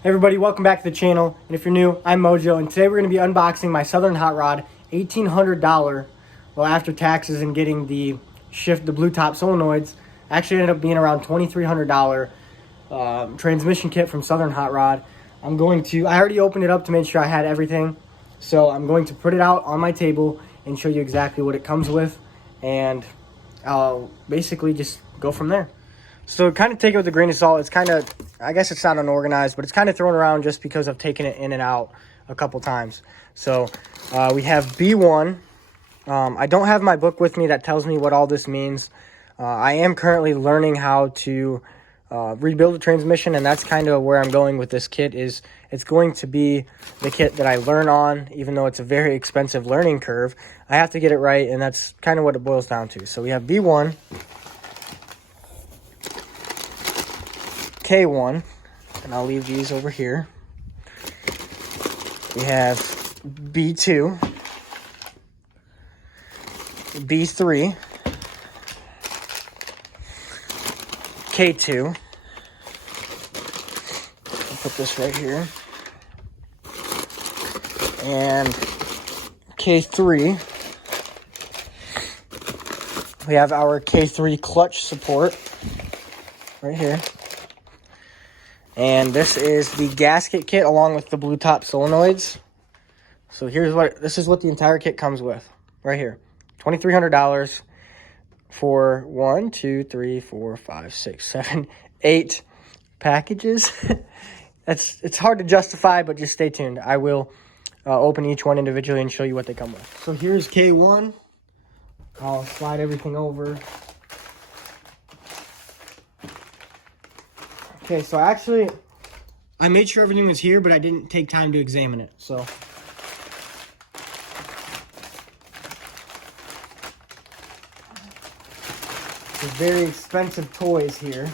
Hey everybody, welcome back to the channel. And if you're new, I'm Mojo, and today we're going to be unboxing my Southern Hotrod $1,800. Well, after taxes and getting the blue top solenoids, actually ended up being around $2,300 transmission kit from Southern Hotrod. I already opened it up to make sure I had everything, so I'm going to put it out on my table and show you exactly what it comes with, and I'll basically just go from there. So kind of take it with a grain of salt. It's kind of, I guess it's not unorganized, but it's kind of thrown around just because I've taken it in and out a couple times. So we have B1. I don't have my book with me that tells me what all this means. I am currently learning how to rebuild a transmission, and that's kind of where I'm going with this kit. It's going to be the kit that I learn on, even though it's a very expensive learning curve. I have to get it right, and that's kind of what it boils down to. So we have B1. K1, and I'll leave these over here. We have B2, B3, K2. I'll put this right here. And K3. We have our K3 clutch support right here. And this is the gasket kit along with the blue top solenoids. So this is what the entire kit comes with right here. $2,300 for 1, 2, 3, 4, 5, 6, 7, 8 packages. It's hard to justify, but just stay tuned. I will open each one individually and show you what they come with. So here's K1. I'll slide everything over. Okay, so actually, I made sure everything was here, but I didn't take time to examine it, so. There's very expensive toys here.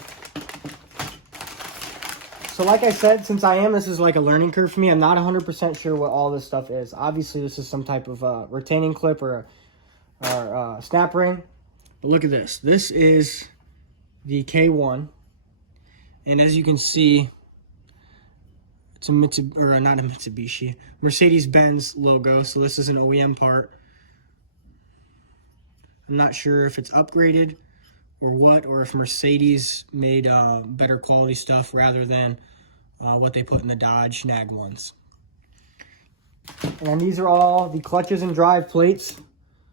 So like I said, this is like a learning curve for me. I'm not 100% sure what all this stuff is. Obviously, this is some type of retaining clip or snap ring. But look at this. This is the K1. And as you can see, it's a Mercedes-Benz logo. So this is an OEM part. I'm not sure if it's upgraded or what, or if Mercedes made better quality stuff rather than what they put in the Dodge NAG1s. And these are all the clutches and drive plates.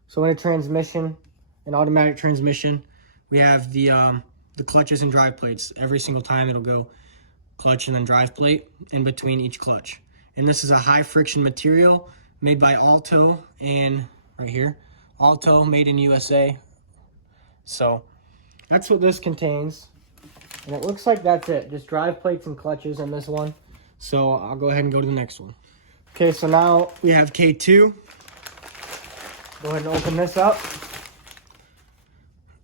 So in a transmission, an automatic transmission, we have the clutches and drive plates. Every single time it'll go clutch and then drive plate in between each clutch. And this is a high friction material made by Alto, and right here, Alto, made in USA. So that's what this contains. And it looks like that's it. Just drive plates and clutches in this one. So I'll go ahead and go to the next one. Okay, so now we have K2. Go ahead and open this up.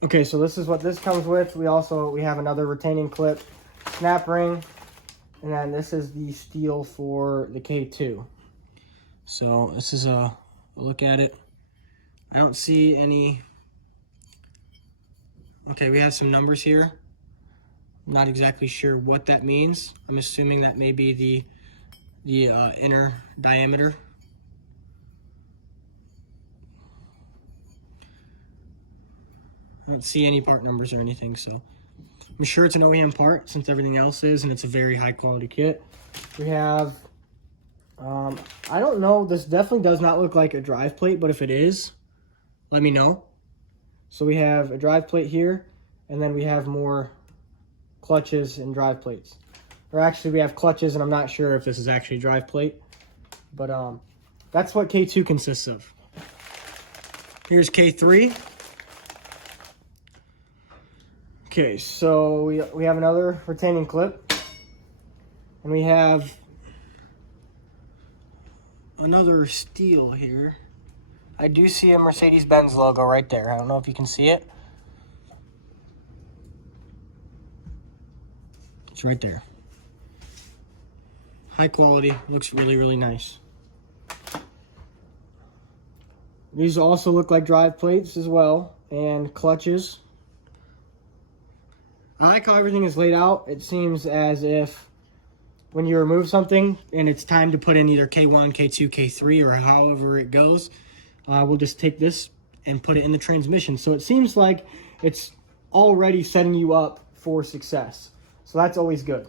Okay, so this is what this comes with. We have another retaining clip, snap ring, and then this is the steel for the K2. So this is a look at it. I don't see any. Okay, we have some numbers here. I'm not exactly sure what that means. I'm assuming that may be the inner diameter. I don't see any part numbers or anything, so I'm sure it's an OEM part since everything else is, and it's a very high quality kit. We have, I don't know, this definitely does not look like a drive plate, but if it is, let me know. So we have a drive plate here, and then we have more clutches and drive plates. Or actually we have clutches, and I'm not sure if this is actually a drive plate, but that's what K2 consists of. Here's K3. Okay, so we have another retaining clip, and we have another steel here. I do see a Mercedes-Benz logo right there. I don't know if you can see it. It's right there. High quality, looks really, really nice. These also look like drive plates as well, and clutches. I like how everything is laid out. It seems as if when you remove something and it's time to put in either K1, K2, K3, or however it goes, we'll just take this and put it in the transmission. So it seems like it's already setting you up for success. So that's always good.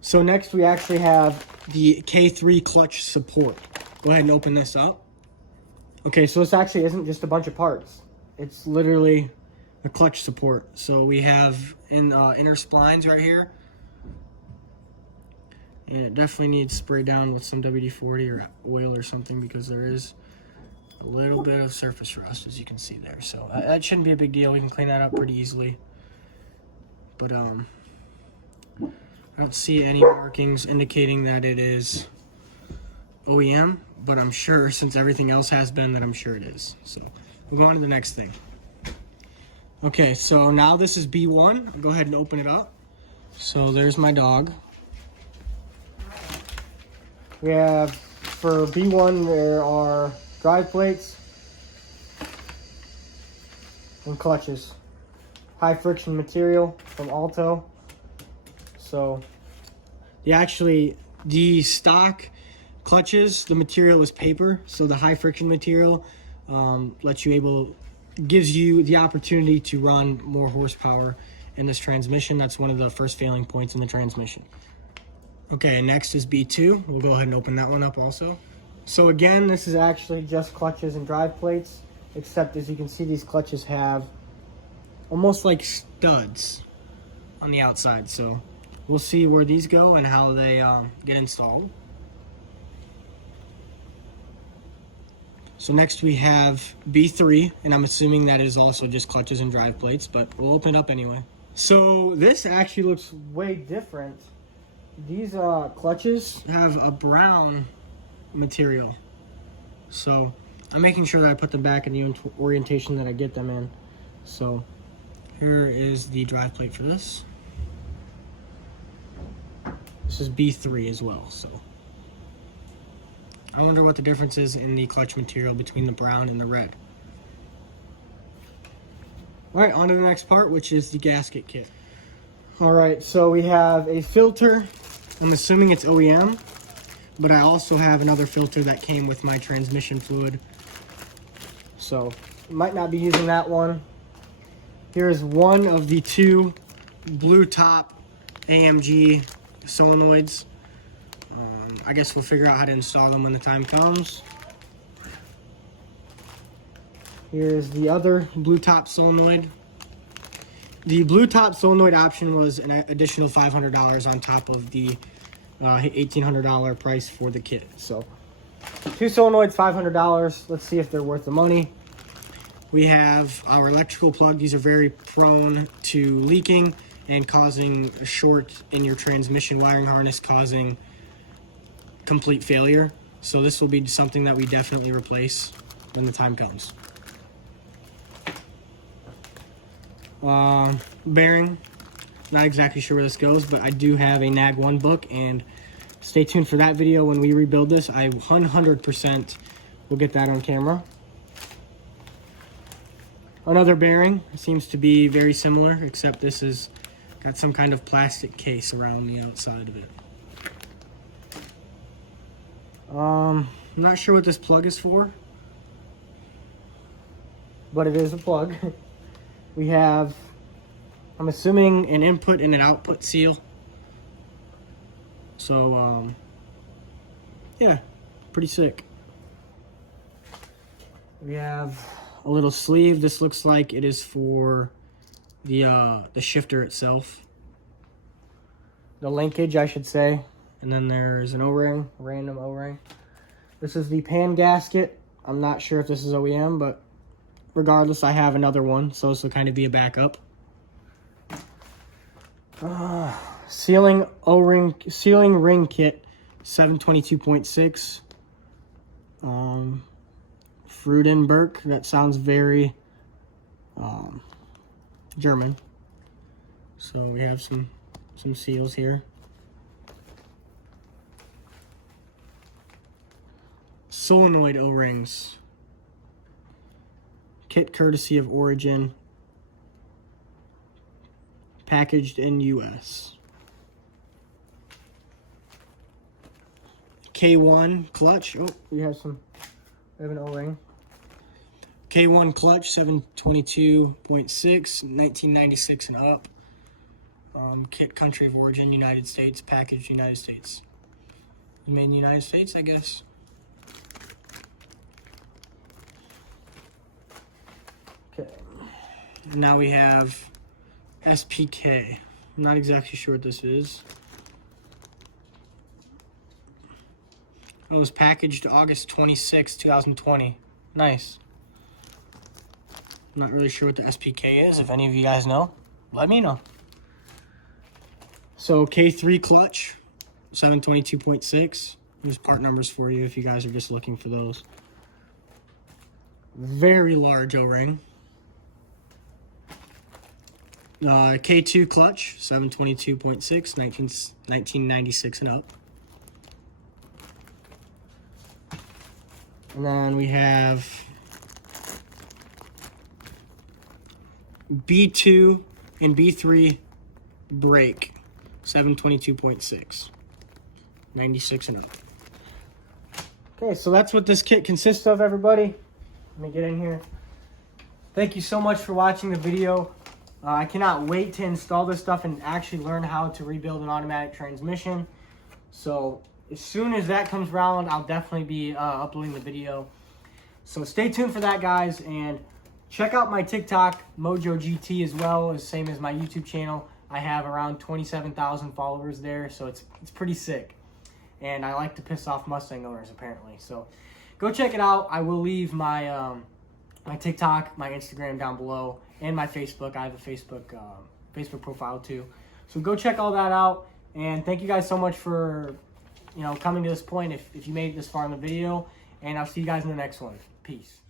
So next we actually have the K3 clutch support. Go ahead and open this up. Okay, so this actually isn't just a bunch of parts. It's literally a clutch support. So we have inner splines right here. And it definitely needs sprayed down with some WD-40 or oil or something, because there is a little bit of surface rust, as you can see there. So that shouldn't be a big deal. We can clean that up pretty easily. But I don't see any markings indicating that it is OEM, but I'm sure, since everything else has been, that I'm sure it is. So we'll go on to the next thing. Okay, so now this is B1. I'll go ahead and open it up. So there's my dog. We have, for B1, there are drive plates and clutches. High friction material from Alto. So the stock clutches, the material is paper, so the high friction material gives you the opportunity to run more horsepower in this transmission. That's one of the first failing points in the transmission. Okay, next is B2. We'll go ahead and open that one up also. So again, this is actually just clutches and drive plates, except as you can see, these clutches have almost like studs on the outside. So we'll see where these go and how they get installed. So next we have B3, and I'm assuming that is also just clutches and drive plates, but we'll open it up anyway. So this actually looks way different. These clutches have a brown material. So I'm making sure that I put them back in the orientation that I get them in. So here is the drive plate for this. This is B3 as well, so I wonder what the difference is in the clutch material between the brown and the red. All right, on to the next part, which is the gasket kit. All right, so we have a filter. I'm assuming it's OEM, but I also have another filter that came with my transmission fluid. So might not be using that one. Here's one of the two blue top AMG solenoids. I guess we'll figure out how to install them when the time comes. Here's the other blue top solenoid. The blue top solenoid option was an additional $500 on top of the $1,800 price for the kit. So 2 solenoids, $500. Let's see if they're worth the money. We have our electrical plug. These are very prone to leaking and causing a short in your transmission wiring harness, causing complete failure. So this will be something that we definitely replace when the time comes. Bearing, not exactly sure where this goes, but I do have a NAG1 book, and stay tuned for that video. When we rebuild this, I 100% will get that on camera. Another bearing seems to be very similar, except this has got some kind of plastic case around the outside of it. I'm not sure what this plug is for, but it is a plug. We have, I'm assuming, an input and an output seal. So, yeah, pretty sick. We have a little sleeve. This looks like it is for the shifter itself. The linkage, I should say. And then there's an O-ring, random O-ring. This is the pan gasket. I'm not sure if this is OEM, but regardless, I have another one, so this will kind of be a backup. Sealing ring kit, 722.6. Freudenberg. That sounds very German. So we have some seals here. Solenoid O-rings. Kit courtesy of Origin. Packaged in US. K1 clutch. Oh, we have an O-ring. K1 clutch, 722.6, 1996 and up. Kit country of origin, United States, packaged United States. Made in the United States, I guess. Okay. Now we have SPK. I'm not exactly sure what this is. It was packaged August 26, 2020. Nice. I'm not really sure what the SPK is. If any of you guys know, let me know. So K3 clutch, 722.6. There's part numbers for you if you guys are just looking for those. Very large O-ring. K2 clutch, 722.6, 1996 and up. And then we have B2 and B3 brake, 722.6, 96 and up. Okay, so that's what this kit consists of, everybody. Let me get in here. Thank you so much for watching the video. I cannot wait to install this stuff and actually learn how to rebuild an automatic transmission. So as soon as that comes around, I'll definitely be uploading the video. So stay tuned for that, guys, and check out my TikTok, Mojo GT, as well, as same as my YouTube channel. I have around 27,000 followers there, so it's pretty sick. And I like to piss off Mustang owners, apparently. So go check it out. I will leave my my TikTok, my Instagram down below, and my Facebook. I have a Facebook profile too. So go check all that out. And thank you guys so much for coming to this point if you made it this far in the video. And I'll see you guys in the next one. Peace.